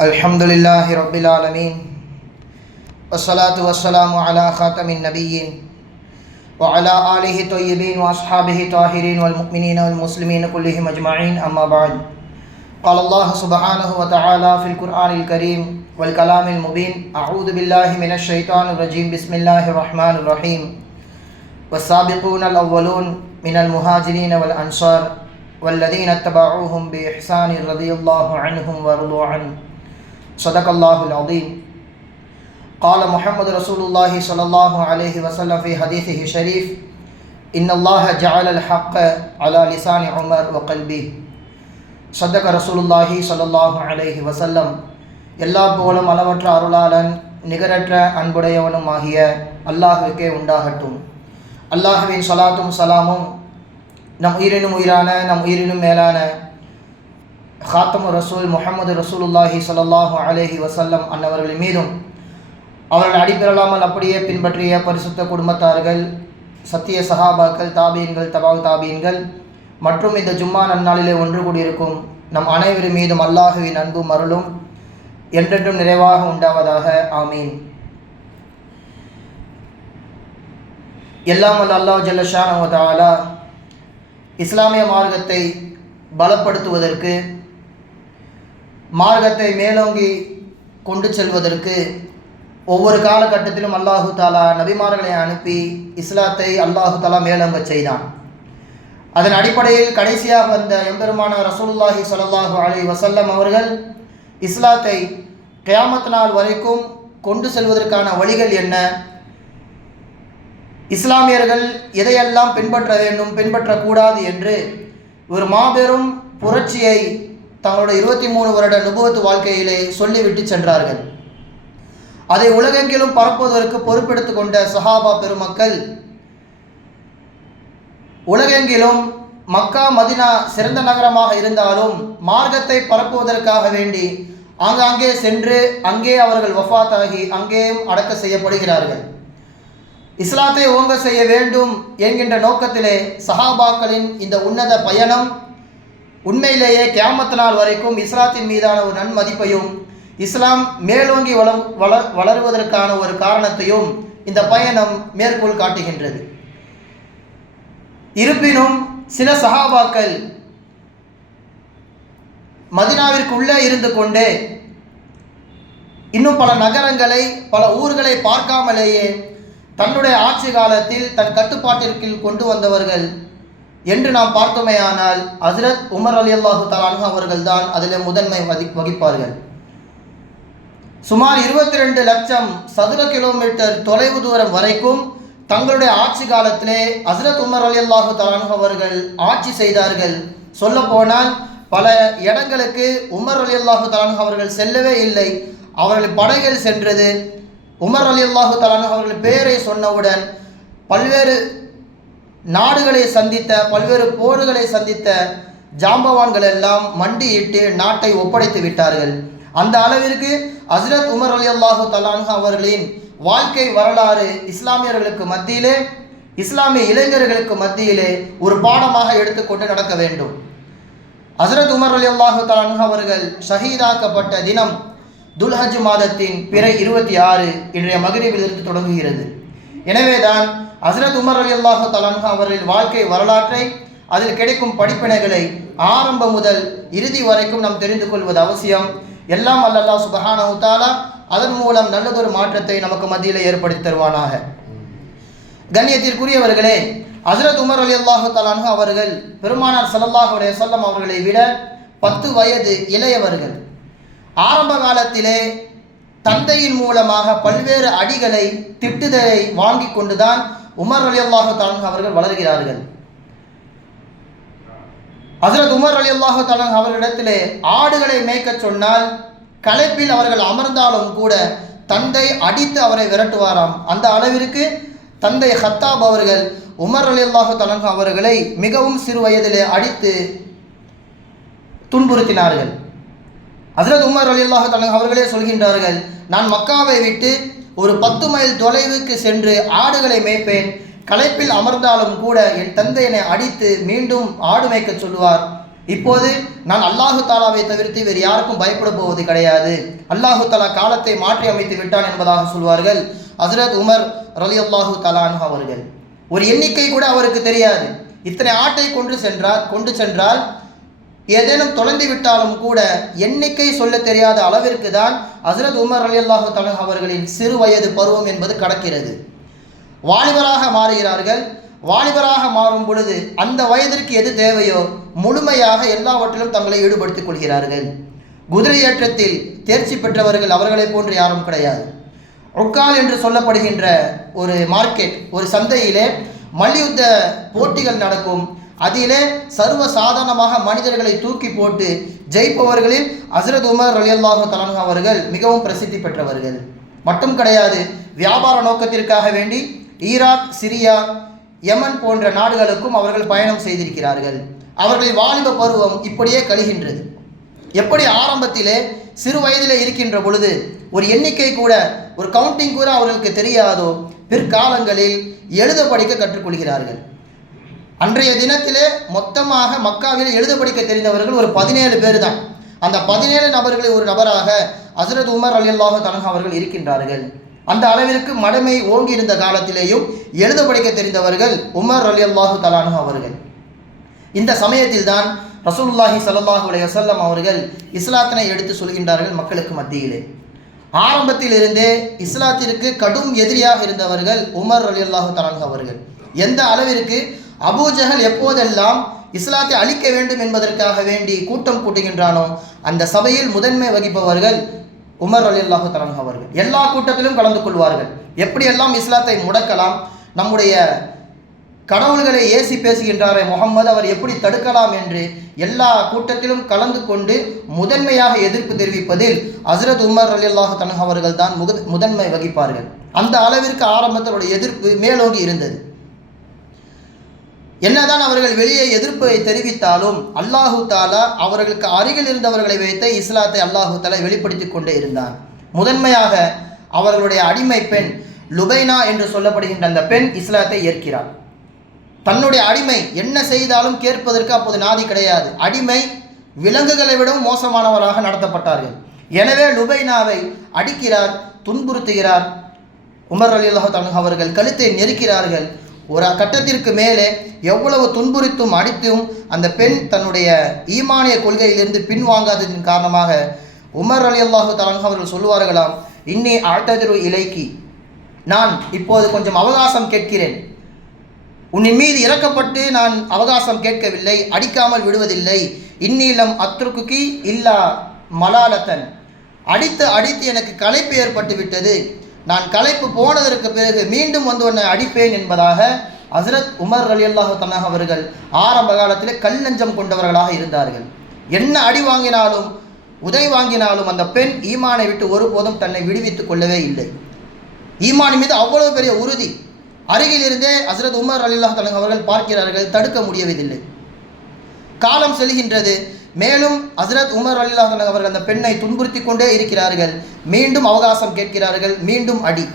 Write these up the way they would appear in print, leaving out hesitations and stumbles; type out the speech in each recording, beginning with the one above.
Alhamdulillahi Rabbil Alameen. Wassalatu wassalamu ala khatamin nabiyyin wa ala alihi tayyibin wa ashabihi tahirin wal mu'minin wal muslimin kullihim ajma'in, amma ba'd. Qala Allah subhanahu wa ta'ala fil Qur'anil Kareem wal kalamil mubin. A'udhu billahi minash shaitanir rajim. Bismillahir rahmanir rahim. Was-sabiquna al-awwalun minal muhajirin wal ansar walladhina ittaba'uuhum bi ihsanin radiyallahu anhum wa radu anhum. Sadaqallahul azim. Qala Muhammad Rasulullah sallallahu alayhi wa sallam fi hadithihi sharif, inna Allah ja'ala al-haqqa ala lisani Umar wa qalbi. Sadaqa Rasulullah sallallahu alayhi wa sallam. எல்லா புகழும் அளவற்ற அருளாளன் நிகரற்ற அன்புடையவனும் ஆகிய அல்லாஹ்வுக்கே உண்டாகட்டும். அல்லாஹ்வின் ஸலாத்தும் ஸலாமும் நம் உயிரினும் உயிரான நம் உயிரினும் மேலான ஹாத்தமு ரசூல் முஹம்மது ரசூலுல்லாஹி ஸல்லல்லாஹு அலைஹி வஸல்லம் அன்னவர்கள் மீதும் அவர்கள் அடிப்பெறலாமல் அப்படியே பின்பற்றிய பரிசுத்த குடும்பத்தார்கள், சத்திய சஹாபாக்கள், தாபீன்கள், தபாவு தாபீன்கள் மற்றும் இந்த ஜும்மா நன்னாளிலே ஒன்று கூடியிருக்கும் நம் அனைவரும் மீதும் அல்லாஹுவின் அன்பும் அருளும் என்றென்றும் நிறைவாக உண்டாவதாக. ஆமீன். எல்லாம் வல்ல அல்லாஹ் ஜல்ல ஷானஹு வ தஆலா இஸ்லாமிய மார்க்கத்தை பலப்படுத்துவதற்கு, மார்க்கத்தை மேலோங்கி கொண்டு செல்வதற்கு ஒவ்வொரு காலகட்டத்திலும் அல்லாஹு தாலா நபிமார்களை அனுப்பி இஸ்லாத்தை அல்லாஹு தாலா மேலோங்க செய்தான். அதன் அடிப்படையில் கடைசியாக வந்த எம்பெருமான ரசூலுல்லாஹி ஸல்லல்லாஹு அலைஹி வஸல்லம் அவர்கள் இஸ்லாத்தை கியாமத் நாள் வரைக்கும் கொண்டு செல்வதற்கான வழிகள் என்ன, இஸ்லாமியர்கள் எதையெல்லாம் பின்பற்ற வேண்டும், பின்பற்றக்கூடாது என்று ஒரு மாபெரும் புரட்சியை தங்களுடைய 23 வருட நுபுவத் வாழ்க்கையிலே சொல்லிவிட்டு சென்றார்கள். அதை உலகெங்கிலும் பரப்புவதற்கு பொறுப்பெடுத்து கொண்ட சஹாபா பெருமக்கள் உலகெங்கிலும் மக்கா மதினா சிறந்த நகரமாக இருந்தாலும் மார்க்கத்தை பரப்புவதற்காக வேண்டி ஆங்காங்கே சென்று அங்கே அவர்கள் வஃபாத்தாகி அங்கேயும் அடக்க செய்யப்படுகிறார்கள். இஸ்லாத்தை ஓங்க செய்ய வேண்டும் என்கின்ற நோக்கத்திலே சஹாபாக்களின் இந்த உன்னத பயணம் உண்மையிலேயே கியாமத் நாள் வரைக்கும் இஸ்லாத்தின் மீதான ஒரு நன்மதிப்பையும் இஸ்லாம் மேலோங்கி வளருவதற்கான ஒரு காரணத்தையும் இந்த பயணம் மேற்கோள் காட்டுகின்றது. இருப்பினும் சில சஹாபாக்கள் மதினாவிற்குள்ளே இருந்து கொண்டே இன்னும் பல நகரங்களை, பல ஊர்களை பார்க்காமலேயே தன்னுடைய ஆட்சி காலத்தில் தன் கட்டுப்பாட்டிற்கு கொண்டு வந்தவர்கள் என்று நாம் பார்த்தோமேயானால் ஹஜ்ரத் உமர் ரலியல்லாஹு தஆலா அன்ஹு அவர்கள் தான் அதில் முதன்மை வகிப்பார்கள். சுமார் 22 லட்சம் சதுர கிலோமீட்டர் தொலைவு தூரம் வரைக்கும் தங்களுடைய ஆட்சி காலத்திலே ஹஜ்ரத் உமர் ரலியல்லாஹு தஆலா அன்ஹு அவர்கள் ஆட்சி செய்தார்கள். சொல்ல போனால் பல இடங்களுக்கு உமர் ரலியல்லாஹு தஆலா அன்ஹு அவர்கள் செல்லவே இல்லை. அவர்கள் படைகள் சென்றது. உமர் ரலியல்லாஹு தஆலா அன்ஹு அவர்கள் பேரை சொன்னவுடன் பல்வேறு நாடுகளை சந்தித்த, பல்வேறு போர்களை சந்தித்த ஜாம்பவான்கள் எல்லாம் மண்டியிட்டு நாட்டை ஒப்படைத்து விட்டார்கள். அந்த அளவிற்கு ஹஜ்ரத் உமர் ரலியல்லாஹு தஆலா அன்ஹு அவர்களின் வாழ்க்கை வரலாறு இஸ்லாமியர்களுக்கு மத்தியிலே, இஸ்லாமிய இளைஞர்களுக்கு மத்தியிலே ஒரு பாடமாக எடுத்துக்கொண்டு நடக்க வேண்டும். ஹஜ்ரத் உமர் ரலியல்லாஹு தஆலா அன்ஹு அவர்கள் ஷஹீதாக்கப்பட்ட தினம் துல்ஹஜ் மாதத்தின் பிறை 26 இன்றைய மக்ரிபிலிருந்து தொடங்குகிறது. எனவேதான் ஹஜ்ரத் உமர் ரலியல்லாஹு தஆலா அன்ஹு அவர்களின் வாழ்க்கை வரலாற்றை, அதில் கிடைக்கும் படிப்பினைகளை ஆரம்பம் முதல் இறுதி வரைக்கும் நாம் தெரிந்து கொள்வது அவசியம். எல்லாம் அல்லாஹ் சுப்ஹானஹு வ தஆலா அதன் மூலம் நல்லதொரு மாற்றத்தை நமக்கு மத்தியில் ஏற்படுத்தி தருவானாக. கண்ணியத்திற்குரியவர்களே, ஹஜ்ரத் உமர் ரலியல்லாஹு தஆலா அன்ஹு அவர்கள் பெருமானார் ஸல்லல்லாஹு அலைஹி வஸல்லம் அவர்களை விட 10 வயது இளையவர்கள். ஆரம்ப காலத்திலே தந்தையின் மூலமாக பல்வேறு அடிகளை, திட்டுதலை வாங்கி கொண்டுதான் உமர் ரலியல்லாஹு தஆலா அன்ஹு அவர்கள் வளர்கிறார்கள். ஹஜ்ரத் உமர் ரலியல்லாஹு தஆலா அன்ஹு அவர்களிடத்திலே ஆடுகளை மேய்க்க சொன்னால் களைப்பில் அவர்கள் அமர்ந்தாலும் கூட தந்தை அடித்து அவரை விரட்டுவாராம். அந்த அளவிற்கு தந்தை ஹத்தாப் அவர்கள் உமர் ரலியல்லாஹு தஆலா அன்ஹு அவர்களை மிகவும் சிறு வயதிலே அடித்து துன்புறுத்தினார்கள். ஹஜ்ரத் உமர் ரலியல்லாஹு தஆலா அன்ஹு அவர்களே சொல்கின்றார்கள், நான் மக்காவை விட்டு ஒரு 10 மைல் தொலைவுக்கு சென்று ஆடுகளை மேய்ப்பேன். களைப்பில் அமர்ந்தாலும் கூட என் தந்தை என்னை அடித்து மீண்டும் ஆடு மேய்க்க சொல்லுவார். இப்போது நான் அல்லாஹு தாலாவை தவிர்த்து வேறு யாருக்கும் பயப்பட போவது கிடையாது, அல்லாஹு தாலா காலத்தை மாற்றி அமைத்து விட்டான் என்பதாக சொல்வார்கள் ஹஸ்ரத் உமர் ரலியல்லாஹு தஆலா அன்ஹு அவர்கள். ஒரு எண்ணிக்கை கூட அவருக்கு தெரியாது. இத்தனை ஆட்டை கொண்டு சென்றால் ஏதேனும் தொலைந்து விட்டாலும் கூட எண்ணிக்கை சொல்ல தெரியாத அளவிற்கு தான் ஹஸ்ரத் உமர் ரலியல்லாஹு தஆலா அவர்களின் சிறு வயது பருவம் என்பது கடக்கிறது. வாலிபராக மாறுகிறார்கள். வாலிபராக மாறும் பொழுது அந்த வயதிற்கு எது தேவையோ முழுமையாக எல்லாவற்றிலும் தங்களை ஈடுபடுத்திக் கொள்கிறார்கள். குதிரை ஏற்றத்தில் தேர்ச்சி பெற்றவர்கள் அவர்களை போன்று யாரும் கிடையாது. உக்கால் என்று சொல்லப்படுகின்ற ஒரு மார்க்கெட், ஒரு சந்தையிலே மல்யுத்த போட்டிகள் நடக்கும். அதிலே சர்வ சாதாரணமாக மனிதர்களை தூக்கி போட்டு ஜெயிப்பவர்களில் ஹஸ்ரத் உமர் ரலியல்லாஹு தஆலா அன்ஹு அவர்கள் மிகவும் பிரசித்தி பெற்றவர்கள். மட்டும் கிடையாது, வியாபார நோக்கத்திற்காக வேண்டி ஈராக், சிரியா, யமன் போன்ற நாடுகளுக்கும் அவர்கள் பயணம் செய்திருக்கிறார்கள். அவர்களின் வாலிப பருவம் இப்படியே கழிகின்றது. எப்படி ஆரம்பத்திலே சிறு வயதிலே இருக்கின்ற பொழுது ஒரு எண்ணிக்கை கூட, ஒரு கவுண்டிங் கூட அவர்களுக்கு தெரியாதோ, பிற்காலங்களில் எழுத படிக்க கற்றுக்கொள்கிறார்கள். அன்றைய தினத்திலே மொத்தமாக மக்காவில் எழுத படிக்க தெரிந்தவர்கள் ஒரு 17 பேர் தான். அந்த 17 நபர்களில் ஒரு நபராக ஹஸ்ரத் உமர் ரலியல்லாஹு தஆலா அன்ஹு அவர்கள் இருக்கின்றார்கள். அந்த அளவிற்கு மடமை ஓங்கி இருந்த காலத்திலேயும் எழுத படிக்க தெரிந்தவர்கள் உமர் ரலியல்லாஹு தஆலா அன்ஹு அவர்கள். இந்த சமயத்தில் தான் ரசூலுல்லாஹி ஸல்லல்லாஹு அலைஹி வஸல்லம் அவர்கள் இஸ்லாத்தினை எடுத்து சொல்கின்றார்கள் மக்களுக்கு மத்தியிலே. ஆரம்பத்தில் இருந்தே இஸ்லாத்திற்கு கடும் எதிரியாக இருந்தவர்கள் உமர் ரலியல்லாஹு தஆலா அன்ஹு அவர்கள். எந்த அளவிற்கு அபூ ஜஹல் எப்போதெல்லாம் இஸ்லாத்தை அழிக்க வேண்டும் என்பதற்காக வேண்டி கூட்டம் கூட்டுகின்றானோ அந்த சபையில் முதன்மை வகிப்பவர்கள் உமர் ரலியல்லாஹு தஆலா அன்ஹு அவர்கள். எல்லா கூட்டத்திலும் கலந்து கொள்வார்கள். எப்படியெல்லாம் இஸ்லாத்தை முடக்கலாம், நம்முடைய கடவுள்களை ஏசி பேசுகின்றாரே முகம்மது, அவர் எப்படி தடுக்கலாம் என்று எல்லா கூட்டத்திலும் கலந்து கொண்டு முதன்மையாக எதிர்ப்பு தெரிவிப்பதில் ஹஸ்ரத் உமர் ரலியல்லாஹு தஆலா அன்ஹு அவர்கள் தான் முதன்மை வகிப்பார்கள். அந்த அளவிற்கு ஆரம்பத்தினுடைய எதிர்ப்பு மேலோங்கி இருந்தது. என்னதான் அவர்கள் வெளியே எதிர்ப்பை தெரிவித்தாலும் அல்லாஹு தாலா அவர்களுக்கு அருகில் இருந்தவர்களை வைத்து இஸ்லாத்தை அல்லாஹு தாலா வெளிப்படுத்தி கொண்டே இருந்தான். முதன்மையாக அவர்களுடைய அடிமை பெண் லுபைனா என்று சொல்லப்படுகின்ற அந்த பெண் இஸ்லாத்தை ஏற்கிறார். தன்னுடைய அடிமை என்ன செய்தாலும் கேட்பதற்கு அப்போது நாதி கிடையாது. அடிமை விலங்குகளை விடவும் மோசமானவராக நடத்தப்பட்டார்கள். எனவே லுபைனாவை அடிக்கிறார், துன்புறுத்துகிறார். உமர் ரலியல்லாஹு தஆலா அன்ஹு அவர்கள் கழுத்தை நெருக்கிறார்கள். ஒரு கட்டத்திற்கு மேலே எவ்வளவு துன்புறுத்தும் அடித்தும் அந்த பெண் தன்னுடைய ஈமானிய கொள்கையிலிருந்து பின்வாங்காததின் காரணமாக உமர் ரலியல்லாஹு தஆலா அன்ஹு அவர்கள் சொல்லுவார்களாம், இன்னி அஅ்ததிரு இலைக்கி, நான் இப்போது கொஞ்சம் அவகாசம் கேட்கிறேன். உன்னின் மீது இறக்கப்பட்டு நான் அவகாசம் கேட்கவில்லை, அடிக்காமல் விடுவதில்லை. இன்னிலம் அத்ருக்குகி இல்லா மலாலத்தன், அடித்து எனக்கு களைப்பு ஏற்பட்டு விட்டது, நான் களைப்பு போனதற்கு பிறகு மீண்டும் வந்து உன்னை அடிப்பேன் என்பதாக ஹஸ்ரத் உமர் ரலியல்லாஹு தஆலா அவர்கள் ஆரம்ப காலத்திலே கல்லஞ்சம் கொண்டவர்களாக இருந்தார்கள். என்ன அடி வாங்கினாலும் உதை வாங்கினாலும் அந்த பெண் ஈமானை விட்டு ஒருபோதும் தன்னை விடுவித்துக் கொள்ளவே இல்லை. ஈமான் மீது அவ்வளவு பெரிய உறுதி. அருகில் இருந்தே ஹஸ்ரத் உமர் ரலியல்லாஹு தஆலா அவர்கள் பார்க்கிறார்கள், தடுக்க முடியவில்லை. காலம் செல்கின்றது. மேலும் ஹஸ்ரத் உமர் ரலியல்லாஹு தஆலா அவர்கள் அந்த பெண்ணை துன்புறுத்தி கொண்டே இருக்கிறார்கள். மீண்டும் அவகாசம் கேட்கிறார்கள், மீண்டும் அடி.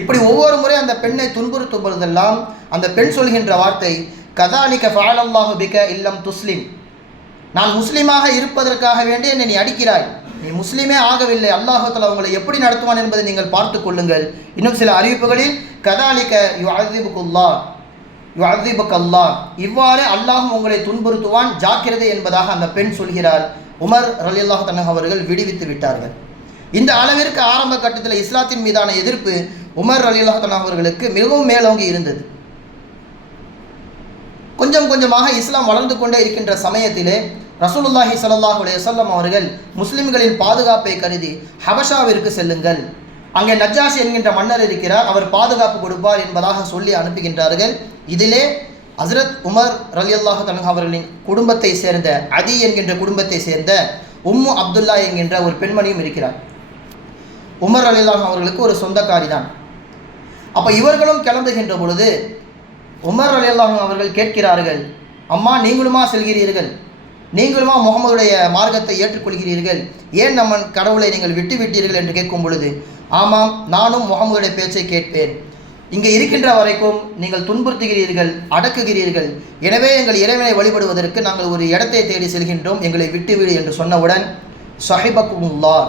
இப்படி ஒவ்வொரு முறை அந்த பெண்ணை துன்புறுத்தும் பொழுதெல்லாம் அந்த பெண் சொல்கின்ற வார்த்தை, கதாலிக ஃபஅலல்லாஹு பிக இல்லம் துஸ்லிம், நான் முஸ்லீமாக இருப்பதற்காக வேண்டி என்னை நீ அடிக்கிறாய், நீ முஸ்லீமே ஆகவில்லை, அல்லாஹ் தஆலா உங்களை எப்படி நடத்துவான் என்பதை நீங்கள் பார்த்து கொள்ளுங்கள். இன்னும் சில அறிவிப்புகளில் கதாலிக யுஅذிபுக்கல்லாஹ், இவ்வாறு அல்லாஹ் உங்களை துன்புறுத்துவான், ஜாக்கிரதை என்பதாக அந்த பெண் சொல்கிறார். உமர் ரலியல்லாஹு தஆலா அவர்கள் விடுவித்து விட்டார்கள். இந்த அளவிற்கு ஆரம்ப கட்டத்தில் இஸ்லாத்தின் மீதான எதிர்ப்பு உமர் ரலியல்லாஹு தஆலா அவர்களுக்கு மிகவும் மேலோங்கி இருந்தது. கொஞ்சம் கொஞ்சமாக இஸ்லாம் வளர்ந்து கொண்டே இருக்கின்ற சமயத்திலே ரசூலுல்லாஹி ஸல்லல்லாஹு அலைஹி வஸல்லம் அவர்கள் முஸ்லிம்களின் பாதுகாப்பை கருதி ஹபஷாவிற்கு செல்லுங்கள், அங்கே நஜ்ஜாஷி என்கின்ற மன்னர் இருக்கிறார், அவர் பாதுகாப்பு கொடுப்பார் என்பதாக சொல்லி அனுப்புகின்றார்கள். இதிலே ஹஸ்ரத் உமர் ரலியல்லாஹு தஆலா அவர்களின் குடும்பத்தை சேர்ந்த அதி என்கின்ற குடும்பத்தை சேர்ந்த உம்மு அப்துல்லா என்கின்ற ஒரு பெண்மணியும் இருக்கிறார். உமர் ரலியல்லாஹு அவர்களுக்கு ஒரு சொந்தக்காரி தான். அப்போ இவர்களும் கிளம்புகின்ற பொழுது உமர் ரலியல்லாஹு அவர்கள் கேட்கிறார்கள், அம்மா நீங்களுமா செல்கிறீர்கள், நீங்களுமா முகமதுடைய மார்க்கத்தை ஏற்றுக்கொள்கிறீர்கள், ஏன் நம்ம கடவுளை நீங்கள் விட்டு விட்டீர்கள் என்று கேட்கும் பொழுது, ஆமாம் நானும் முகமதுடைய பேச்சை கேட்பேன், இங்கே இருக்கின்ற வரைக்கும் நீங்கள் துன்புறுத்துகிறீர்கள், அடக்குகிறீர்கள். எனவே எங்கள் இறைவனை வழிபடுவதற்கு நாங்கள் ஒரு இடத்தை தேடி செல்கின்றோம், எங்களை விட்டுவிடு என்று சொன்னவுடன் ஸஹிபக்குமுல்லாஹ்,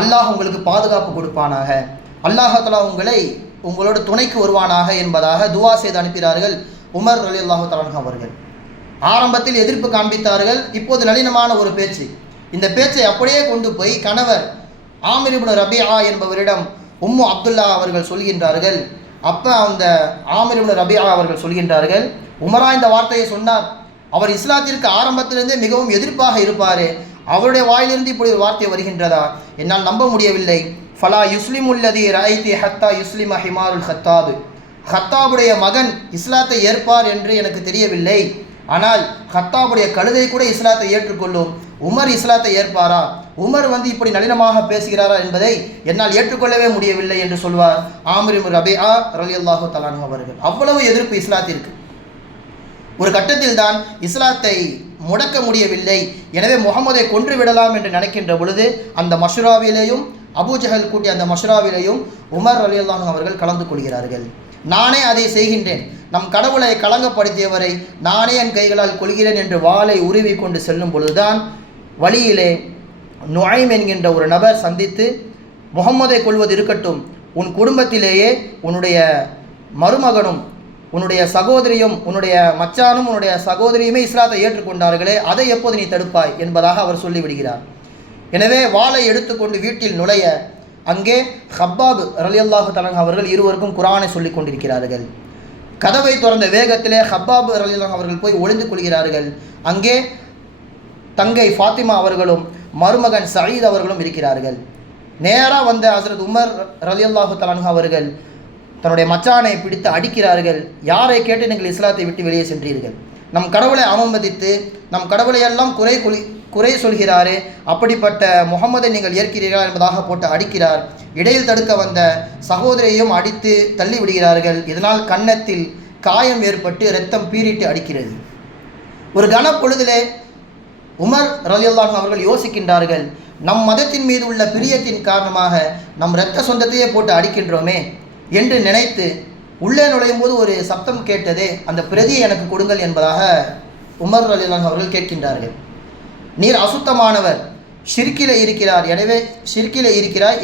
அல்லாஹ் உங்களுக்கு பாதுகாப்பு கொடுப்பானாக, அல்லாஹ் தஆலா உங்களோட துணைக்கு வருவானாக என்பதாக துவா செய்து அனுப்பினார்கள் உமர் ரலியல்லாஹு தஆலா அவர்கள். ஆரம்பத்தில் எதிர்ப்பு காண்பித்தார்கள், இப்போது நளினமான ஒரு பேச்சு. இந்த பேச்சை அப்படியே கொண்டு போய் கணவர் ஆமிர் இப்னு ரபிஆ என்பவரிடம் உம்மு அப்துல்லா அவர்கள் சொல்கின்றார்கள். அப்போ அந்த ஆமிர் இப்னு ரபிஆ அவர்கள் சொல்கின்றார்கள், உமரா இந்த வார்த்தையை சொன்னார், அவர் இஸ்லாத்திற்கு ஆரம்பத்திலிருந்தே மிகவும் எதிர்ப்பாக இருப்பார், அவருடைய வாயிலிருந்து இப்படி ஒரு வார்த்தை வருகின்றதா, என்னால் நம்ப முடியவில்லை. ஃபலா யுஸ்லிமுல்லதி ரஐதி ஹத்தா யுஸ்லிம ஹிமாருல் ஹத்தாப், ஹத்தாபுடைய மகன் இஸ்லாத்தை ஏற்பார் என்று எனக்கு தெரியவில்லை, ஆனால் ஹத்தாபுடைய கழுதை கூட இஸ்லாத்தை ஏற்றுக்கொள்ளும், உமர் இஸ்லாத்தை ஏற்பாரா, உமர் இப்படி நளினமாக பேசுகிறாரா என்பதை என்னால் ஏற்றுக்கொள்ளவே முடியவில்லை என்று சொல்வார் ஆமிர் இப்னு ரபிஆ ரலியல்லாஹு தஆலா அன்ஹு அவர்கள். அவ்வளவு எதிர்ப்பு இஸ்லாத்திற்கு. ஒரு கட்டத்தில் தான் இஸ்லாத்தை முடக்க முடியவில்லை, எனவே முகமதை கொன்று விடலாம் என்று நினைக்கின்ற பொழுது அந்த மஷ்ராவிலேயும் அபூஜஹல் கூட்டிய அந்த மஷ்ராவிலேயும் உமர் ரலியல்லாஹு அன்ஹு அவர்கள் கலந்து கொள்கிறார்கள். நானே அதை செய்கின்றேன், நம் கடவுளை களங்கப்படுத்தியவரை நானே என் கைகளால் கொள்கிறேன் என்று வாளை உருவி கொண்டு செல்லும் பொழுதுதான் வழியிலே நுஐம் என்கின்ற ஒரு நபர் சந்தித்து, முகம்மதை கொள்வது இருக்கட்டும், உன் குடும்பத்திலேயே உன்னுடைய மருமகனும் உன்னுடைய சகோதரியும் உன்னுடைய மச்சானும் உன்னுடைய சகோதரியுமே இஸ்லாத்தை ஏற்றுக்கொண்டார்களே, அதை எப்போது நீ தடுப்பாய் என்பதாக அவர் சொல்லிவிடுகிறார். எனவே வாளை எடுத்துக்கொண்டு வீட்டில் நுழைய அங்கே ஹப்பாப் ரலியல்லாஹு தஆலா அவர்கள் இருவருக்கும் குர்ஆனை சொல்லிக் கொண்டிருக்கிறார்கள். கதவை திறந்த வேகத்திலே ஹப்பாப் ரலியல்லாஹு அவர்கள் போய் ஒளிந்து கொள்கிறார்கள். அங்கே தங்கை ஃபாத்திமா அவர்களும் மருமகன் சயீத் அவர்களும் இருக்கிறார்கள். நேராக வந்த ஹஸ்ரத் உமர் ரலியல்லாஹு தஆலா அவர்கள் தன்னுடைய மச்சானை பிடித்து அடிக்கிறார்கள். யாரை கேட்டு நீங்கள் இஸ்லாத்தை விட்டு வெளியே சென்றீர்கள், நம் கடவுளை அவமதித்து நம் கடவுளையெல்லாம் குறை சொல்கிறாரே, அப்படிப்பட்ட முகம்மதை நீங்கள் ஏற்கிறீர்களா என்பதாக போட்டு அடிக்கிறார். இடையில் தடுக்க வந்த சகோதரியையும் அடித்து தள்ளி விடுகிறார்கள். இதனால் கன்னத்தில் காயம் ஏற்பட்டு இரத்தம் பீறிட்டு அடிக்கிறது. ஒரு கனப்பொழுதிலே உமர் ரலியல்லாஹு அவர்கள் யோசிக்கின்றார்கள், நம் மதத்தின் மீது உள்ள பிரியத்தின் காரணமாக நம் இரத்த சொந்தத்தையே போட்டு அடிக்கின்றோமே என்று நினைத்து உள்ளே நுழையும் போது ஒரு சப்தம் கேட்டதே, அந்த பிரதியை எனக்கு கொடுங்கள் என்பதாக உமர் ரலியல்லாஹு அவர்கள் கேட்கின்றார்கள். நீர் அசுத்தமானவர், ஷிர்கிலே இருக்கிறார்,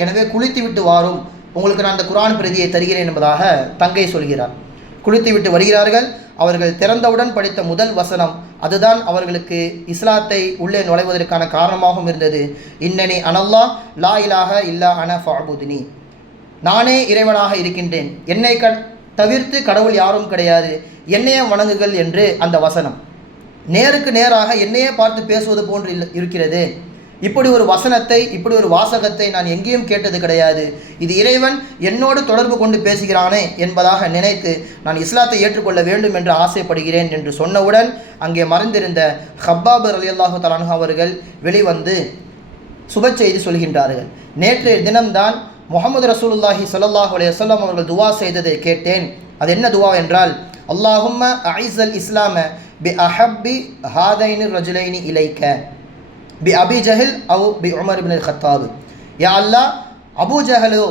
எனவே குளித்து விட்டு வாரும், உங்களுக்கு நான் அந்த குர்ஆன் பிரதியை தருகிறேன் என்பதாக தங்கை சொல்கிறார். குளித்து விட்டு வருகிறார்கள். அவர்கள் திறந்தவுடன் படித்த முதல் வசனம் அதுதான் அவர்களுக்கு இஸ்லாத்தை உள்ளே நுழைவதற்கான காரணமாகவும் இருந்தது. இன்னனி அனல்லாஹ் லா இலாஹ இல்லா அன ஃபஅபுத்னி, நானே இறைவனாக இருக்கின்றேன், என்னை தவிர்த்து கடவுள் யாரும் கிடையாது, என்னையே வணங்குகள் என்று அந்த வசனம். நேருக்கு நேராக என்னையே பார்த்து பேசுவது போன்று இருக்கிறது. இப்படி ஒரு வசனத்தை, இப்படி ஒரு வாசகத்தை நான் எங்கேயும் கேட்டது கிடையாது. இது இறைவன் என்னோடு தொடர்பு கொண்டு பேசுகிறானே என்பதாக நினைத்து நான் இஸ்லாத்தை ஏற்றுக்கொள்ள வேண்டும் என்று ஆசைப்படுகிறேன் என்று சொன்னவுடன் அங்கே மறைந்திருந்த ஹப்பாப் ரலியல்லாஹு தஆலா அன்ஹு அவர்கள் வெளிவந்து சுப செய்தி சொல்கின்றார்கள். நேற்றைய தினம்தான் முஹம்மது ரசூலுல்லாஹி ஸல்லல்லாஹு அலைஹி வஸல்லம் அவர்கள் துவா செய்ததை கேட்டேன். அது என்ன துவா என்றால், அல்லாஹும்ம அஇஸல் இஸ்லாம பி அஹப்பி ஹாதைனி ரஜுலைனி இலைக்க பி அபி ஜஹல் அவ் பி உமர் இப்னு ஹத்தாப். யா அல்லாஹ், அபூ ஜஹலோ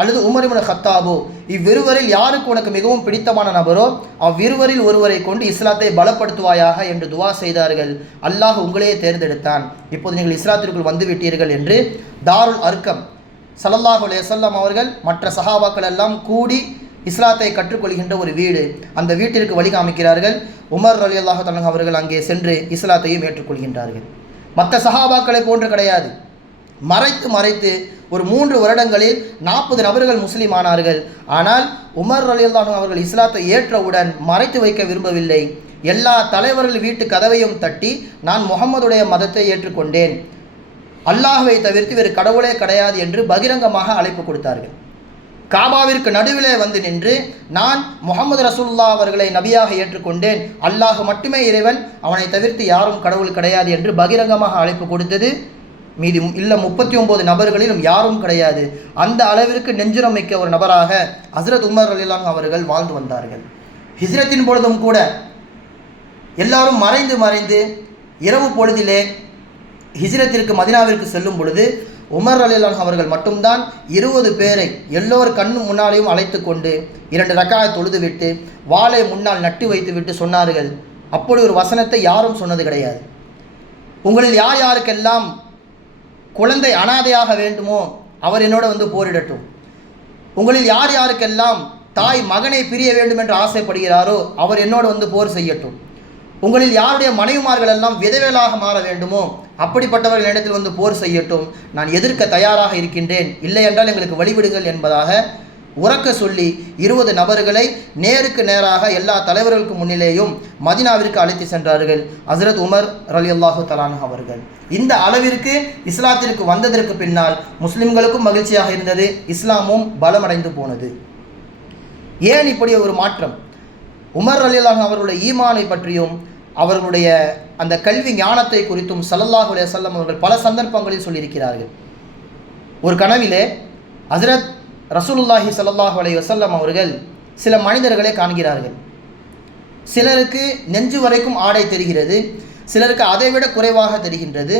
அல்லது உமர் இப்னு ஹத்தாபோ இவ்விருவரில் யாருக்கு உனக்கு மிகவும் பிடித்தமான நபரோ அவ்விருவரில் ஒருவரை கொண்டு இஸ்லாத்தை பலப்படுத்துவாயாக என்று துவா செய்தார்கள். அல்லாஹ் உங்களையே தேர்ந்தெடுத்தான், இப்போது நீங்கள் இஸ்லாத்திற்குள் வந்துவிட்டீர்கள் என்று தாருல் அர்கம் ஸல்லல்லாஹு அலைஹி வஸல்லம் அவர்கள் மற்ற சஹாபாக்கள் எல்லாம் கூடி இஸ்லாத்தை கற்றுக்கொள்கின்ற ஒரு வீடு, அந்த வீட்டிற்கு வழி காமிக்கிறார்கள். உமர் ரலியல்லாஹு தஆலா அவர்கள் அங்கே சென்று இஸ்லாத்தையும் ஏற்றுக்கொள்கின்றார்கள். மற்ற சஹாபாக்களை போன்று கிடையாது, மறைத்து ஒரு 3 வருடங்களில் 40 நபர்கள் முஸ்லீம் ஆனார்கள். ஆனால் உமர் ரலியல்லாஹு அவர்கள் இஸ்லாத்தை ஏற்றவுடன் மறைத்து வைக்க விரும்பவில்லை. எல்லா தலைவர்கள் வீட்டு கதவையும் தட்டி நான் முஹம்மதுடைய மதத்தை ஏற்றுக்கொண்டேன், அல்லாஹ்வை தவிர்த்து வேறு கடவுளே கிடையாது என்று பகிரங்கமாக அழைப்பு கொடுத்தார்கள். காபாவிற்கு நடுவிலே வந்து நின்று நான் முஹம்மது ரசூலுல்லாஹ் அவர்களை நபியாக ஏற்றுக்கொண்டேன், அல்லாஹ் மட்டுமே இறைவன், அவனை தவிர்த்து யாரும் கடவுள் கிடையாது என்று பகிரங்கமாக அழைப்பு கொடுத்தது மீதி 39 நபர்களிலும் யாரும் கிடையாது. அந்த அளவிற்கு நெஞ்சுரம் மிக்க ஒரு நபராக ஹஸ்ரத் உமர் ரலியல்லாஹு அவர்கள் வாழ்ந்து வந்தார்கள். ஹிஜ்ரத்தின் பொழுதும் கூட எல்லாரும் மறைந்து இரவு பொழுதிலே ஹிஜ்ரத்திற்கு மதீனாவிற்கு செல்லும் பொழுது உமர் ரலியல்லாஹு அவர்கள் மட்டும்தான் 20 பேரை எல்லோர் கண்ணு முன்னாலேயும் அழைத்து கொண்டு 2 ரக்காத் தொழுதுவிட்டு வாளை முன்னால் நட்டு வைத்து விட்டு சொன்னார்கள், அப்படி ஒரு வசனத்தை யாரும் சொன்னது கிடையாது. உங்களில் யார் யாருக்கெல்லாம் குழந்தை அனாதையாக வேண்டுமோ அவர் என்னோட வந்து போரிடட்டும். உங்களில் யார் யாருக்கெல்லாம் தாய் மகனை பிரிய வேண்டும் என்று ஆசைப்படுகிறாரோ அவர் என்னோடு வந்து போர் செய்யட்டும். உங்களில் யாருடைய மனைவிமார்கள் எல்லாம் விதவைகளாக மாற வேண்டுமோ அப்படிப்பட்டவர்கள் இடத்தில் வந்து போர் செய்யட்டும். நான் எதிர்க்க தயாராக இருக்கின்றேன், இல்லை என்றால் எங்களுக்கு வழிவிடுங்கள் என்பதாக உறக்க சொல்லி 20 நபர்களை நேருக்கு நேராக எல்லா தலைவர்களுக்கு முன்னிலேயும் மதீனாவிற்கு அழைத்து சென்றார்கள் ஹஸ்ரத் உமர் ரலியல்லாஹு தஆலா அன்ஹு அவர்கள். இந்த அளவிற்கு இஸ்லாத்திற்கு வந்ததற்கு பின்னால் முஸ்லிம்களுக்கும் மகிழ்ச்சியாக இருந்தது, இஸ்லாமும் பலமடைந்து போனது. ஏன் இப்படி ஒரு மாற்றம்? உமர் ரலியல்லாஹு அவர்களுடைய ஈமானை பற்றியும் அவர்களுடைய அந்த கல்வி ஞானத்தை குறித்தும் ஸல்லல்லாஹு அலைஹி வஸல்லம் அவர்கள் பல சந்தர்ப்பங்களில் சொல்லியிருக்கிறார்கள். ஒரு கனவிலே ஹஸ்ரத் ரசூலுல்லாஹி ஸல்லல்லாஹு அலைஹி வஸல்லம் அவர்கள் சில மனிதர்களை காண்கிறார்கள். சிலருக்கு நெஞ்சு வரைக்கும் ஆடை தெரிகிறது, சிலருக்கு அதைவிட குறைவாக தெரிகின்றது.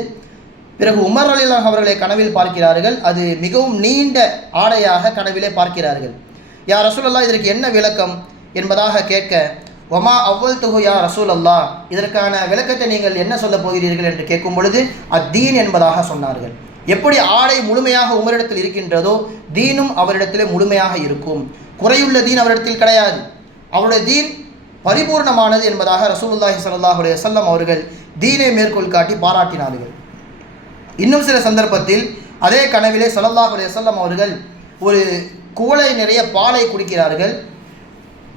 பிறகு உமர் ரலியல்லாஹு அவர்களை கனவில் பார்க்கிறார்கள். அது மிகவும் நீண்ட ஆடையாக கனவிலே பார்க்கிறார்கள். யா ரசூலல்லாஹ், இதற்கு என்ன விளக்கம் என்பதாக கேட்க, ஒமா அவ்வல் துஹு யா ரசூலல்லாஹ், இதற்கான விளக்கத்தை நீங்கள் என்ன சொல்ல போகிறீர்கள் என்று கேட்கும் பொழுது அத்தீன் என்பதாக சொன்னார்கள். எப்படி ஆடை முழுமையாக உமரிடத்தில் இருக்கின்றதோ தீனும் அவரிடத்திலே முழுமையாக இருக்கும். குறையுள்ள தீன் அவரிடத்தில் கிடையாது, அவருடைய தீன் பரிபூர்ணமானது என்பதாக ரசூலுல்லாஹி ஸல்லல்லாஹு அலைஹி வஸல்லம் அவர்கள் தீனை மேற்கோள் காட்டி பாராட்டினார்கள். இன்னும் சில சந்தர்ப்பத்தில் அதே கனவிலே ஸல்லல்லாஹு அலைஹி வஸல்லம் அவர்கள் ஒரு குவளை நிறைய பாலை குடிக்கிறார்கள்.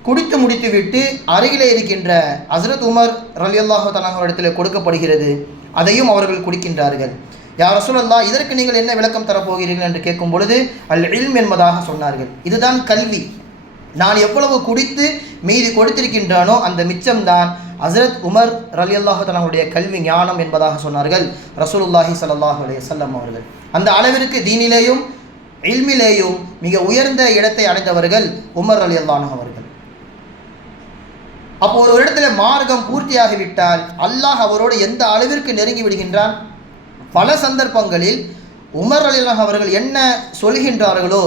குடித்து முடித்துவிட்டு அருகிலே இருக்கின்ற ஹஸ்ரத் உமர் ரலியல்லாஹு தஆலா அவர்களிடத்தில் கொடுக்கப்படுகிறது. அதையும் அவர்கள் குடிக்கின்றார்கள். யா ரசூலல்லாஹ், இதற்கு நீங்கள் என்ன விளக்கம் தரப்போகிறீர்கள் என்று கேட்கும் பொழுது அல் இல்ம் என்பதாக சொன்னார்கள். இதுதான் கல்வி. நான் எவ்வளவு குடித்து மீதி கொடுத்திருக்கின்றானோ அந்த மிச்சம்தான் ஹஸ்ரத் உமர் ரலியல்லாஹு தஆலா அவருடைய கல்வி ஞானம் என்பதாக சொன்னார்கள் ரசூலுல்லாஹி ஸல்லல்லாஹு அலைஹி வஸல்லம் அவர்கள். அந்த அளவிற்கு தீனிலேயும் இல்மிலேயும் மிக உயர்ந்த இடத்தை அடைந்தவர்கள் உமர் ரலியல்லாஹு அன்ஹு அவர்கள். அப்போ ஒரு இடத்துல மார்க்கம் பூர்த்தியாகிவிட்டால் அல்லாஹ் அவரோடு எந்த அளவிற்கு நெருங்கி விடுகின்றான். பல சந்தர்ப்பங்களில் உமர் ரலியல்லாஹு அவர்கள் என்ன சொல்கின்றார்களோ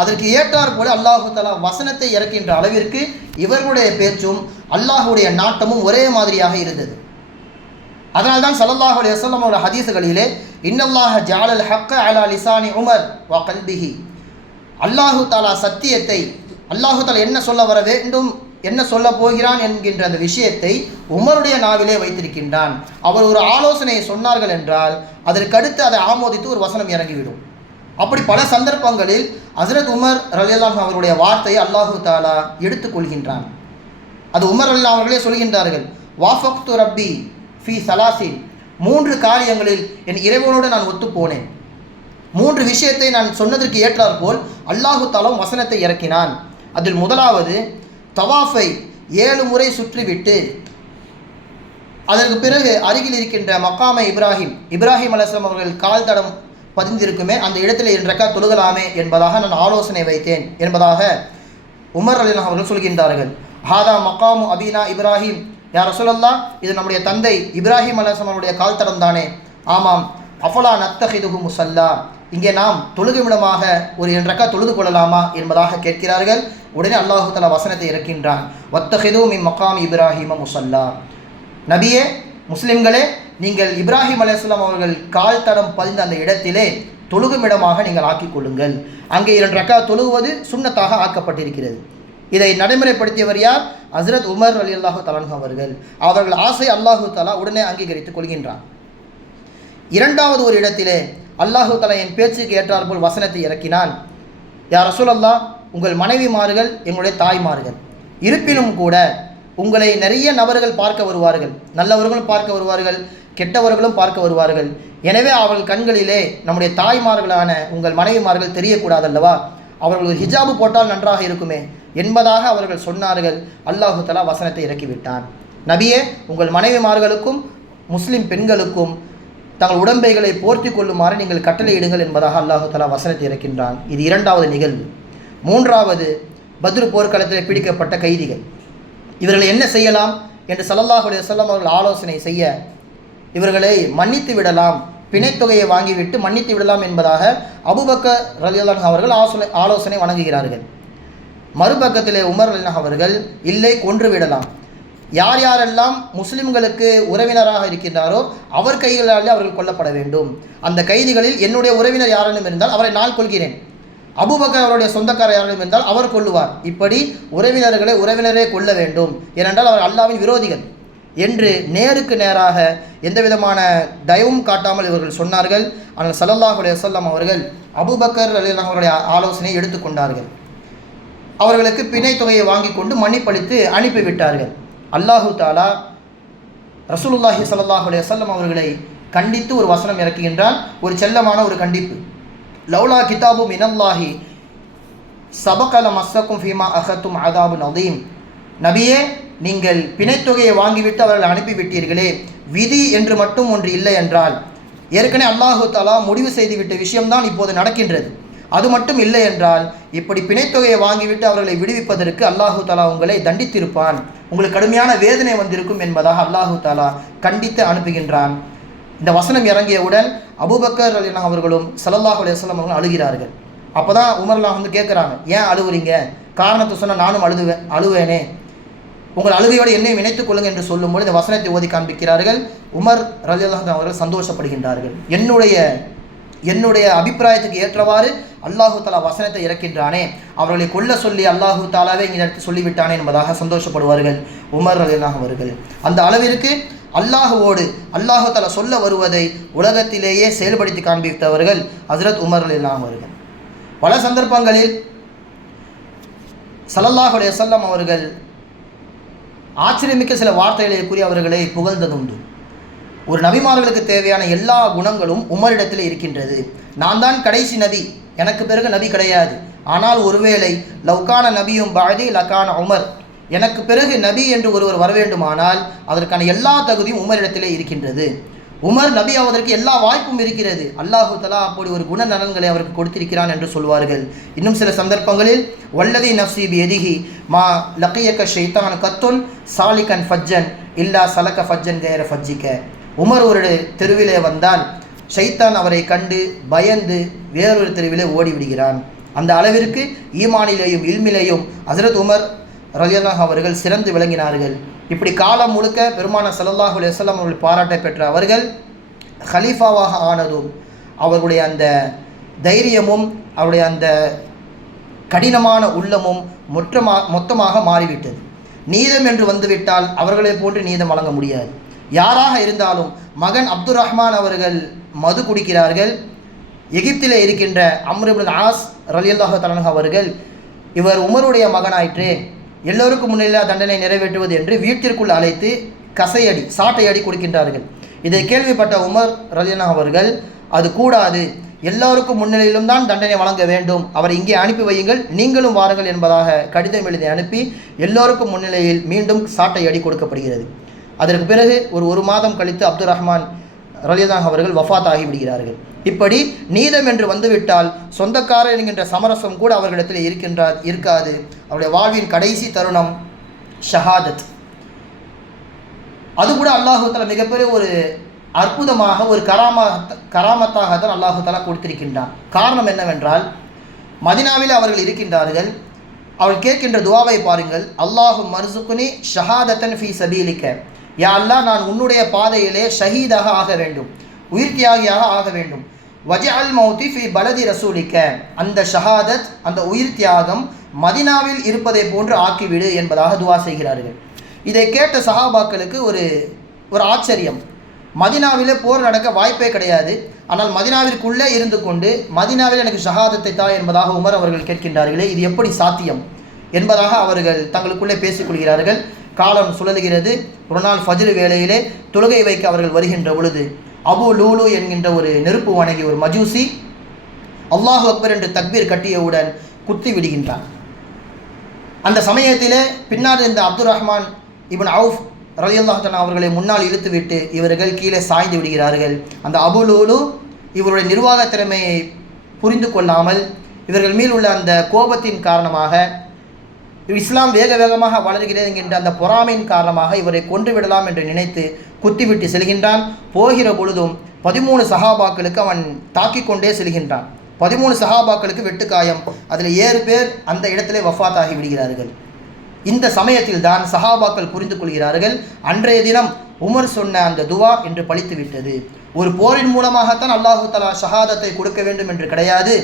அதற்கு ஏற்றார் போல அல்லாஹு தஆலா வசனத்தை இறக்கின்ற அளவிற்கு இவர்களுடைய பேச்சும் அல்லாஹுடைய நாட்டமும் ஒரே மாதிரியாக இருந்தது. அதனால்தான் ஸல்லல்லாஹு அலைஹி வஸல்லம் அவருடைய ஹதீஸுகளிலே இன்னல்லாஹ ஜஅலல் ஹக்க அலா லிசானி உமர் வ கல்பிஹி, அல்லாஹு தஆலா சத்தியத்தை, அல்லாஹு தஆலா என்ன சொல்ல வர வேண்டும், என்ன சொல்ல போகிறான் என்கின்ற அந்த விஷயத்தை உமருடைய நாவிலே வைத்திருக்கின்றான். அவர் ஒரு ஆலோசனையை சொன்னார்கள் என்றால் அதற்கடுத்து அதை ஆமோதித்து ஒரு வசனம் இறங்கிவிடும். அப்படி பல சந்தர்ப்பங்களில் ஹஸ்ரத் உமர் ரலியல்லாஹு அவருடைய வார்த்தையை அல்லாஹு தஆலா எடுத்துக்கொள்கின்றான். அது உமர் ரலியல்லாஹு அவர்களே சொல்கின்றார்கள், வாஃபக்து ரப்பி ஃபி சலாசின், 3 காரியங்களில் என் இறைவனோடு நான் ஒத்துப்போனேன். 3 விஷயத்தை நான் சொன்னதற்கு ஏற்றாற்போல் அல்லாஹு தஆலா வசனத்தை இறக்கினான். அதில் முதலாவது தவாஃபை 7 முறை சுற்றிவிட்டு அதற்கு பிறகு அருகில் இருக்கின்ற மக்காமை இப்ராஹிம் அலைஹிஸ்ஸலாம் அவர்கள் கால் தடம் பதிந்திருக்குமே அந்த இடத்தில் 2 ரக்காத் தொழுகலாமே என்பதாக நான் ஆலோசனை வைத்தேன் என்பதாக உமர் ரலியல்லாஹு அவர்கள் சொல்கின்றார்கள். ஹாதா மக்காமு அபீனா இப்ராஹிம், யா ரசூலல்லாஹ், இது நம்முடைய தந்தை இப்ராஹிம் அலைஹிஸ்ஸலாம் அவருடைய கால் தடம் தானே? ஆமாம். அஃபலா நத்தஹிதுஹு முஸல்லா, இங்கே நாம் தொழுகுமிடமாக ஒரு 2 ரக்காத் தொழுது கொள்ளலாமா என்பதாக கேட்கிறார்கள். உடனே அல்லாஹு தஆலா வசனத்தை இறக்கின்றான், வத்தஹிது மின் மகாமி இப்ராஹிம முஸல்லா, நபியே, முஸ்லிம்களே, நீங்கள் இப்ராஹிம் அலைஹிஸ்ஸலாம் அவர்கள் கால் தடம் பதிந்த அந்த இடத்திலே தொழுகுமிடமாக நீங்கள் ஆக்கிக் கொள்ளுங்கள். அங்கே 2 ரக்காத் தொழுகுவது சுன்னத்தாக ஆக்கப்பட்டிருக்கிறது. இதை நடைமுறைப்படுத்தியவர் யார்? ஹஸ்ரத் உமர் ரலியல்லாஹு தஆலா அவர்கள். அவர்கள் ஆசை அல்லாஹு தஆலா உடனே அங்கீகரித்துக் கொள்கின்றான். 2வது ஒரு இடத்திலே அல்லாஹு தஆலா என் பேச்சுக்கு ஏற்றாற்போல் வசனத்தை இறக்கினான். யா ரசூலல்லாஹ், உங்கள் மனைவிமார்கள் எங்களுடைய தாய்மார்கள், இருப்பினும் கூட உங்களை நிறைய நபர்கள் பார்க்க வருவார்கள், நல்லவர்களும் பார்க்க வருவார்கள், கெட்டவர்களும் பார்க்க வருவார்கள். எனவே அவர்கள் கண்களிலே நம்முடைய தாய்மார்களான உங்கள் மனைவிமார்கள் தெரியக்கூடாதல்லவா, அவர்கள் ஹிஜாபு போட்டால் நன்றாக இருக்குமே என்பதாக அவர்கள் சொன்னார்கள். அல்லாஹு தஆலா வசனத்தை இறக்கிவிட்டான். நபியே, உங்கள் மனைவிமார்களுக்கும் முஸ்லிம் பெண்களுக்கும் தங்கள் உடம்பைகளை போர்த்தி கொள்ளுமாறு நீங்கள் கட்டளையிடுங்கள் என்பதாக அல்லாஹு தஆலா வசனத்தை இறக்கின்றான். இது 2வது நிகழ்வு. 3வது பத்ர் போர்க்களத்தில் பிடிக்கப்பட்ட கைதிகள். இவர்களை என்ன செய்யலாம் என்று ஸல்லல்லாஹு அலைஹி வஸல்லம் அவர்கள் ஆலோசனை செய்ய, இவர்களை மன்னித்து விடலாம், பிணைத்தொகையை வாங்கிவிட்டு மன்னித்து விடலாம் என்பதாக அபூபக்கர் ரலியல்லாஹு அன்ஹு அவர்கள் ஆலோசனை வழங்குகிறார்கள். மறுபக்கத்திலே உமர் ரலியல்லாஹு அன்ஹு அவர்கள் இல்லை, கொன்று விடலாம். யார் யாரெல்லாம் முஸ்லிம்களுக்கு உறவினராக இருக்கின்றாரோ அவர் கைகளாலே அவர்கள் கொல்லப்பட வேண்டும். அந்த கைதிகளில் என்னுடைய உறவினர் யாரெனும் இருந்தால் அவரை நான் கொள்கிறேன், அபூபக்கர் அவருடைய சொந்தக்காரர் யாரெனும் இருந்தால் அவர் கொள்ளுவார். இப்படி உறவினரே கொள்ள வேண்டும், ஏனென்றால் அவர் அல்லாஹ்வின் விரோதிகள் என்று நேருக்கு நேராக எந்த விதமான தயவும் காட்டாமல் இவர்கள் சொன்னார்கள். ஆனால் ஸல்லல்லாஹு அலைஹி வஸல்லம் அவர்கள் அபூபக்கர் ரலியல்லாஹு அன்ஹு அவருடைய ஆலோசனையை எடுத்துக்கொண்டார்கள். அவர்களுக்கு பிணை தொகையை வாங்கி கொண்டு மன்னிப்பளித்து அனுப்பிவிட்டார்கள். அல்லாஹு தாலா ரசூலுல்லாஹி ஸல்லல்லாஹு அலைஹி வஸல்லம் அவர்களை கண்டித்து ஒரு வசனம் இறக்குகின்றான், ஒரு செல்லமான ஒரு கண்டிப்பு. லவ்லா கிதாபு மினல்லாஹி சபகல மஸ்ஸக்கும் ஃபீமா அஹத்தும் அதாபுன் அதீம். நபியே, நீங்கள் பிணைத்தொகையை வாங்கிவிட்டு அவர்கள் அனுப்பிவிட்டீர்களே, விதி என்று மட்டும் ஒன்று இல்லை என்றால், ஏற்கனவே அல்லாஹு தாலா முடிவு செய்துவிட்ட விஷயம்தான் இப்போது நடக்கின்றது, அது மட்டும் இல்லை என்றால் இப்படி பிணைத்தொகையை வாங்கிவிட்டு அவர்களை விடுவிப்பதற்கு அல்லாஹு தாலா உங்களை தண்டித்திருப்பான், உங்களுக்கு கடுமையான வேதனை வந்திருக்கும் என்பதாக அல்லாஹு தாலா கண்டித்து அனுப்புகின்றான். இந்த வசனம் இறங்கியவுடன் அபூபக்கர் ரலியல்லாஹு அவர்களும் ஸல்லல்லாஹு அலைஹி வஸல்லம் அவர்களும் அழுகிறார்கள். அப்போ தான் உமர்லாம் வந்து கேட்குறாங்க, ஏன் அழுவுறீங்க? காரணத்தை சொன்னால் நானும் அழுவேனே, உங்கள் அழுகையோடு என்னையும் இணைத்துக் கொள்ளுங்கள் என்று சொல்லும்போது இந்த வசனத்தை ஓதி காண்பிக்கிறார்கள். உமர் ரலியல்லாஹு அன்ஹு அவர்கள் சந்தோஷப்படுகின்றார்கள். என்னுடைய அபிப்பிராயத்துக்கு ஏற்றவாறு அல்லாஹு தாலா வசனத்தை இறக்கின்றானே, அவர்களை கொல்ல சொல்லி அல்லாஹு தாலாவே இங்கே எடுத்து சொல்லிவிட்டானே என்பதாக சந்தோஷப்படுவார்கள் உமர் ரலியல்லாஹு அவர்கள். அந்த அளவிற்கு அல்லாஹுவோடு அல்லாஹு தாலா சொல்ல வருவதை உலகத்திலேயே செயல்படுத்தி காண்பித்தவர்கள் ஹஸ்ரத் உமர் ரலியல்லாஹு அவர்கள். பல சந்தர்ப்பங்களில் ஸல்லல்லாஹு அலைஹி வஸல்லம் அவர்கள் ஆச்சரியமிக்க சில வார்த்தைகளை கூறி அவர்களை புகழ்ந்ததுண்டு. ஒரு நபிமார்களுக்கு தேவையான எல்லா குணங்களும் உமரிடத்தில் இருக்கின்றது. நான் தான் கடைசி நபி, எனக்கு பிறகு நபி கிடையாது. ஆனால் ஒருவேளை லவ்கான நபியும் பாதி லகான உமர், எனக்கு பிறகு நபி என்று ஒருவர் வர வேண்டுமானால் அதற்கான எல்லா தகுதியும் உமரிடத்திலே இருக்கின்றது. உமர் நபி ஆவதற்கு எல்லா வாய்ப்பும் இருக்கிறது. அல்லாஹு தஆலா அப்படி ஒரு குண நலன்களை அவருக்கு கொடுத்திருக்கிறான் என்று சொல்வார்கள். இன்னும் சில சந்தர்ப்பங்களில் வல்லதி நஃப்சி பியதிஹி மா லகியக ஷைத்தான் கத்துன் சாலிகன் ஃபஜ்ஜன் இல்லா சலக ஃபஜ்ஜன் கைர ஃபஜ்ஜிக. உமர் ஒரு தெருவிலே வந்தால் ஷைத்தான் அவரை கண்டு பயந்து வேறொரு தெருவிலே ஓடிவிடுகிறான். அந்த அளவிற்கு ஈமானிலேயும் இல்மிலேயும் ஹஸ்ரத் உமர் ரலியல்லாஹு அவர்கள் சிறந்து விளங்கினார்கள். இப்படி காலம் முழுக்க பெருமானார் ஸல்லல்லாஹு அலைஹி வஸல்லம் அவர்கள் பாராட்டை பெற்ற அவர்கள் ஹலீஃபாவாக ஆனதும் அவர்களுடைய அந்த தைரியமும் அவருடைய அந்த கடினமான உள்ளமும் மொத்தமாக மாறிவிட்டது. நீதம் என்று வந்துவிட்டால் அவர்களை போன்று நீதம் வழங்க முடியாது. யாராக இருந்தாலும் மகன் அப்துர் ரஹ்மான் அவர்கள் மது குடிக்கிறார்கள். எகிப்திலே இருக்கின்ற அம்ர் இப்னு ஆஸ் ரலியல்லாஹு தஆலா அவர்கள், இவர் உமருடைய மகனாயிற்றே, எல்லோருக்கும் முன்னிலையில் தண்டனை நிறைவேற்றுவது என்று வீட்டிற்குள் அழைத்து கசையடி சாட்டை அடி கொடுக்கின்றார்கள். இதை கேள்விப்பட்ட உமர் ரலியல்லாஹு அவர்கள், அது கூடாது, எல்லோருக்கும் முன்னிலையிலும் தான் தண்டனை வழங்க வேண்டும், அவரை இங்கே அனுப்பி வையுங்கள், நீங்களும் வாருங்கள் என்பதாக கடிதம் எழுதி அனுப்பி எல்லோருக்கும் முன்னிலையில் மீண்டும் சாட்டை அடி கொடுக்கப்படுகிறது. அதற்கு பிறகு ஒரு மாதம் கழித்து அப்துர் ரஹ்மான் ரலியல்லாஹு அவர்கள் வஃபாத் ஆகிவிடுகிறார்கள். இப்படி நீதம் என்று வந்துவிட்டால் சொந்தக்காரர் என்கின்ற சமரசம் கூட அவர்களிடத்தில் இருக்காது. அவருடைய வாழ்வின் கடைசி தருணம் ஷஹாதத். அது கூட அல்லாஹு தஆலா மிகப்பெரிய ஒரு அற்புதமாக ஒரு கராமத்தாக தான் அல்லாஹு தஆலா கொடுத்திருக்கின்றான். காரணம் என்னவென்றால், மதீனாவில் அவர்கள் இருக்கின்றார்கள். அவர்கள் கேட்கின்ற துவாவை பாருங்கள். அல்லாஹு மர்சுக்னி ஷஹாதத்தன் ஃபீ சபீலிக்க, யா அல்லாஹ், நான் உன்னுடைய பாதையிலே ஷஹீதாக ஆக வேண்டும், உயிர் தியாகியாக ஆக வேண்டும். வஜஅல் மௌதி ஃபி பலதி ரசூலிக்க, அந்த ஷஹாதத் அந்த உயிர் தியாகம் மதீனாவில் இருப்பதை போன்று ஆக்கிவிடு என்பதாக துவா செய்கிறார்கள். இதை கேட்ட சஹாபாக்களுக்கு ஒரு ஆச்சரியம். மதீனாவிலே போர் நடக்க வாய்ப்பே கிடையாது. ஆனால் மதீனாவிற்குள்ளே இருந்து கொண்டு மதீனாவில் எனக்கு ஷஹாதத்தை தா என்பதாக உமர் அவர்கள் கேட்கின்றார்களே, இது எப்படி சாத்தியம் என்பதாக அவர்கள் தங்களுக்குள்ளே பேசிக்கொள்கிறார்கள். காலம் சுழலுகிறது. ஒரு நாள் ஃபஜ்ர் வேளையிலே தொழுகை வைக்க அவர்கள் வருகின்ற பொழுது அபு லூலு என்கின்ற ஒரு நெருப்பு வணங்கி ஒரு மஜூசி அல்லாஹு அக்பர் என்று தக்பீர் கட்டியவுடன் குத்தி விடுகின்றான். அந்த சமயத்திலே பின்னால் இருந்த அப்துர் ரஹ்மான் இப்னு அவுஃப் ரலியல்லாஹு தஆலா அவர்களை முன்னால் இழுத்துவிட்டு இவர்கள் கீழே சாய்ந்து விடுகிறார்கள். அந்த அபு லூலு இவருடைய நிர்வாக திறமையை புரிந்து கொள்ளாமல் இவர்கள் மேல் உள்ள அந்த கோபத்தின் காரணமாக இஸ்லாம் வேக வேகமாக வளர்கிறது என்கின்ற அந்த பொறாமையின் காரணமாக இவரை கொன்று விடலாம் என்று நினைத்து குத்திவிட்டு செல்கின்றான். போகிற பொழுதும் 13 சஹாபாக்களுக்கு அவன் தாக்கி கொண்டே செல்கின்றான். 13 சஹாபாக்களுக்கு வெட்டுக்காயம். அதில் 7 பேர் அந்த இடத்திலே வஃபாத்தாகி விடுகிறார்கள். இந்த சமயத்தில் தான் சஹாபாக்கள் புரிந்து கொள்கிறார்கள், அன்றைய தினம் உமர் சொன்ன அந்த துவா என்று பலித்து விட்டது. ஒரு போரின் மூலமாகத்தான் அல்லாஹு தஆலா ஷஹாதத்தை கொடுக்க வேண்டும் என்று கிடையாது.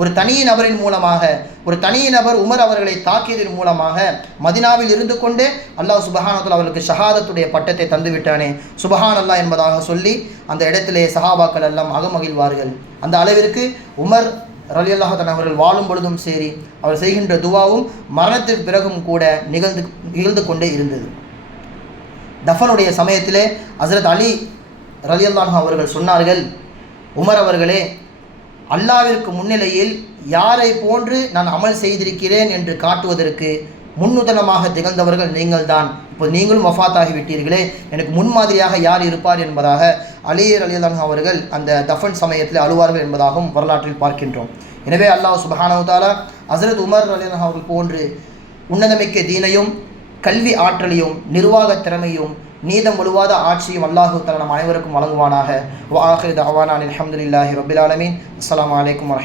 ஒரு தனி நபரின் மூலமாக, ஒரு தனி நபர் உமர் அவர்களை தாக்கியதன் மூலமாக மதினாவில் இருந்து கொண்டே அல்லாஹ் சுப்ஹானஹு வ தஆலா அவர்களுக்கு ஷஹாதத்துடைய பட்டத்தை தந்து விட்டானே, சுப்ஹான் அல்லாஹ் என்பதாக சொல்லி அந்த இடத்திலே சஹாபாக்கள் எல்லாம் அகமகிழ்வார்கள். அந்த அளவிற்கு உமர் ரலியல்லாஹு தஆலா அவர்கள் வாழும் பொழுதும் சரி, அவர் செய்கின்ற துவாவும் மரணத்திற்கு பிறகும் கூட நிகழ்ந்து கொண்டே இருந்தது. தஃபனுடைய சமயத்திலே ஹஸ்ரத் அலி ரலியல்லாஹு அவர்கள் சொன்னார்கள், உமர் அவர்களே, அல்லாவிற்கு முன்னிலையில் யாரை போன்று நான் அமல் செய்திருக்கிறேன் என்று காட்டுவதற்கு முன்னுதாரணமாக திகழ்ந்தவர்கள் நீங்கள் தான். இப்போ நீங்களும் வஃபாத்தாகி விட்டீர்களே, எனக்கு முன்மாதிரியாக யார் இருப்பார் என்பதாக அலி ரலியல்லாஹு அவர்கள் அந்த தஃபன் சமயத்தில் அழுவார்கள் என்பதாகவும் வரலாற்றில் பார்க்கின்றோம். எனவே அல்லாஹ் சுப்ஹானஹு வ தஆலா ஹஸ்ரத் உமர் ரலியல்லாஹு அவர்கள் போன்று உன்னதமிக்க தீனையும் கல்வி ஆற்றலையும் நிர்வாக திறமையும் நீதம் முழுவாத ஆட்சியும் அல்லாஹு தஆலா நம் அனைவருக்கும் வழங்குவானாக. வ ஆகிரு தஅவானா அல்ஹம்துலில்லாஹி ரப்பில் ஆலமீன். அஸ்ஸலாமு அலைக்கும் வரஹ்மத்துல்லாஹி.